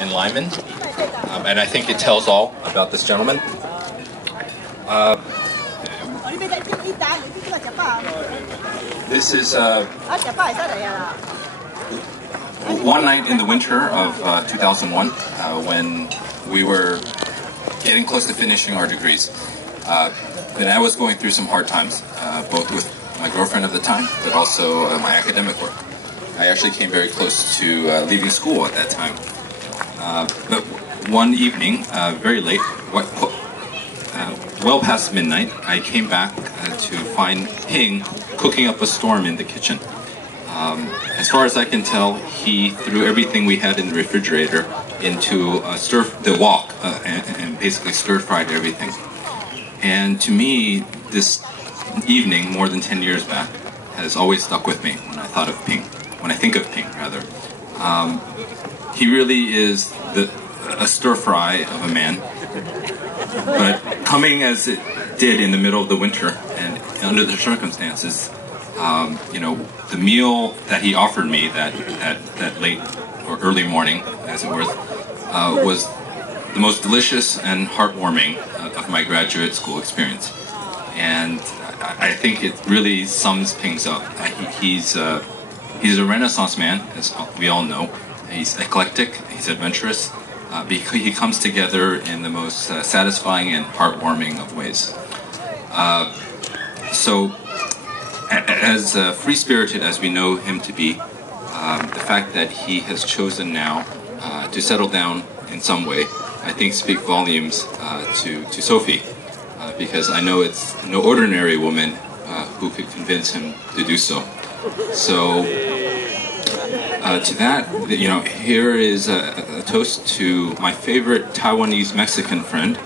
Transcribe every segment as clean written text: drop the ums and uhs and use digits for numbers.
in Lyman, and I think it tells all about this gentleman. This is one night in the winter of 2001 when we were getting close to finishing our degrees. And I was going through some hard times, both with my girlfriend at the time, but also my academic work. I actually came very close to leaving school at that time. But one evening, very late, well past midnight, I came back to find Ping cooking up a storm in the kitchen. As far as I can tell, he threw everything we had in the refrigerator into the wok and basically stir-fried everything. And to me, this evening, more than 10 years back, has always stuck with me when I thought of Ping. When I think of Ping, rather. He really is a stir-fry of a man. But coming as it did in the middle of the winter and under the circumstances, you know, the meal that he offered me that late or early morning, as it were, was the most delicious and heartwarming of my graduate school experience. And I think it really sums Ping's up. He's a Renaissance man, as we all know. He's eclectic, he's adventurous. He comes together in the most satisfying and heartwarming of ways. So, as free-spirited as we know him to be, the fact that he has chosen now to settle down in some way, I think speak volumes to Sophie, because I know it's no ordinary woman who could convince him to do so. So, to that, you know, here is a toast to my favorite Taiwanese Mexican friend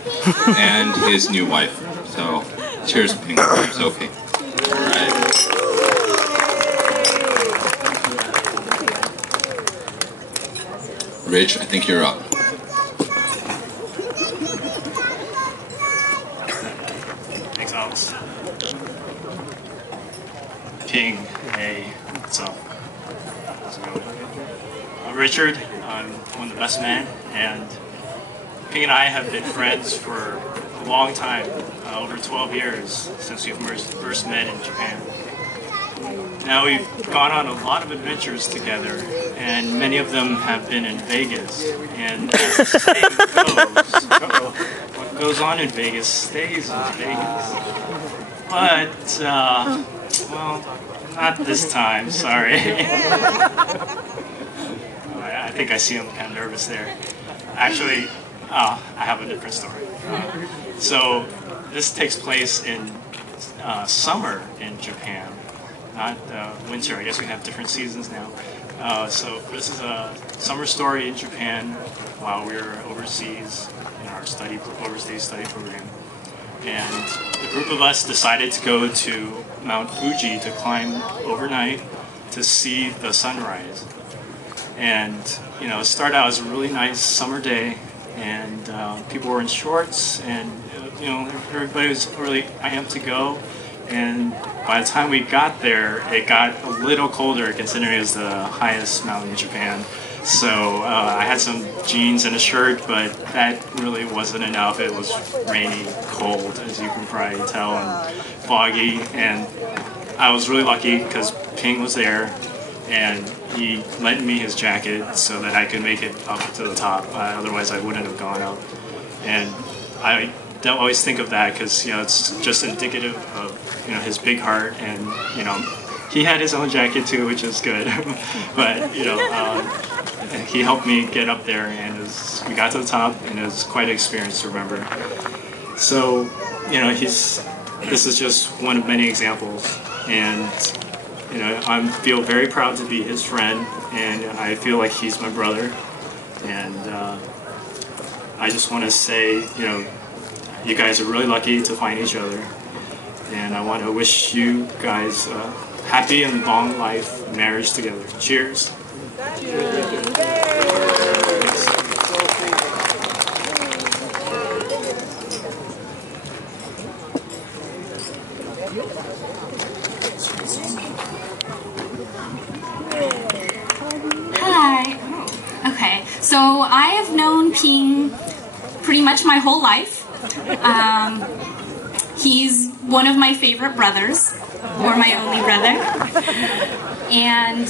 and his new wife. So, cheers, Ping, Sophie. All right. Rich, I think you're up. Thanks, Alex. Ping, hey, what's up? How's it going? I'm Richard. I'm one of the best men, and Ping and I have been friends for a long time, over 12 years since we first met in Japan. Now we've gone on a lot of adventures together, and many of them have been in Vegas. And as the saying goes, what goes on in Vegas stays in Vegas. But, well, not this time, sorry. I think I see him kind of nervous there. Actually, I have a different story. So this takes place in summer in Japan, not winter. I guess we have different seasons now. So this is a summer story in Japan while we were overseas in our overseas study program. And a group of us decided to go to Mount Fuji to climb overnight to see the sunrise. And, you know, it started out as a really nice summer day, and people were in shorts, and, you know, everybody was really amped to go. And by the time we got there, it got a little colder, considering it was the highest mountain in Japan. So I had some jeans and a shirt, but that really wasn't enough. It was rainy, cold, as you can probably tell, and foggy. And I was really lucky because Ping was there, and he lent me his jacket so that I could make it up to the top. Otherwise, I wouldn't have gone up. And I don't always think of that because, you know, it's just indicative of, you know, his big heart, and, you know, he had his own jacket too, which is good. But, you know, he helped me get up there, and we got to the top, and it was quite an experience to remember. So, you know, this is just one of many examples, and, you know, I feel very proud to be his friend, and I feel like he's my brother. And I just want to say, you know, you guys are really lucky to find each other, and I want to wish you guys a happy and long life marriage together. Cheers. Hi. Okay, so I I have known Ping pretty much my whole life. He's one of my favorite brothers, or my only brother. And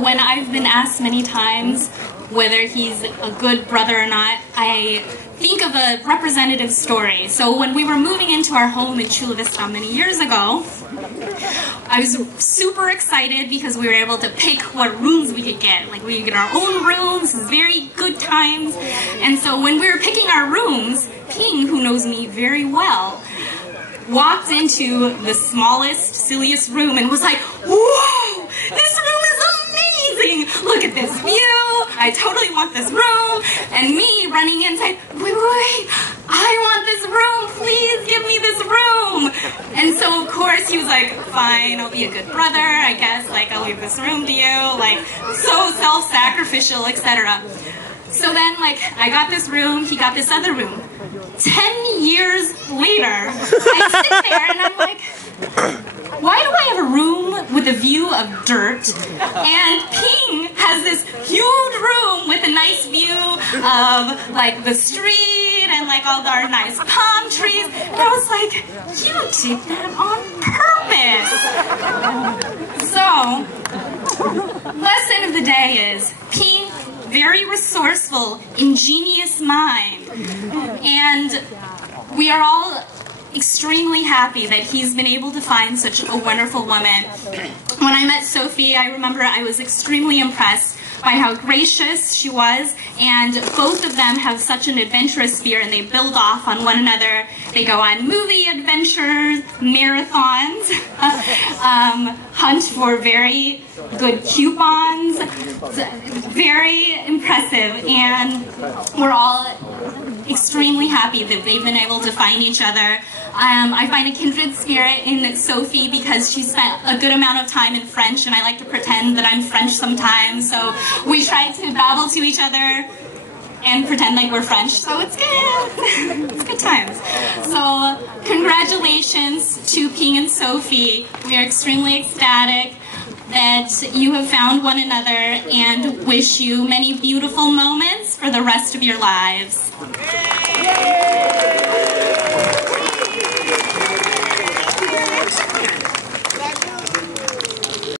when I've been asked many times whether he's a good brother or not, I think of a representative story. So when we were moving into our home in Chula Vista many years ago, I was super excited because we were able to pick what rooms we could get. Like, we could get our own rooms, very good times. And so when we were picking our rooms, Ping, who knows me very well, walked into the smallest, silliest room and was like, "Whoa, this room is amazing! Look at this view! I totally want this room!" And me running in saying, wait, I want this room! Please give me this room! And so, of course, he was like, "Fine, I'll be a good brother, I guess. Like, I'll leave this room to you." Like, so self-sacrificial, etc. So then, like, I got this room, he got this other room. 10 years later, I sit there and I'm like, why do I have a room with a view of dirt, and Ping has this huge room with a nice view of, like, the street and, like, all our nice palm trees? And I was like, you did that on purpose. So, lesson of the day is, Ping, very resourceful, ingenious mind, and we are all extremely happy that he's been able to find such a wonderful woman. When I met Sophie, I remember I was extremely impressed by how gracious she was, and both of them have such an adventurous spirit and they build off on one another. They go on movie adventures, marathons, hunt for very good coupons. Very impressive, and we're all extremely happy that they've been able to find each other. I find a kindred spirit in Sophie because she spent a good amount of time in French, and I like to pretend that I'm French sometimes, so we try to babble to each other and pretend like we're French, so it's good. It's good times. So congratulations to Ping and Sophie. We are extremely ecstatic that you have found one another and wish you many beautiful moments for the rest of your lives. Yay!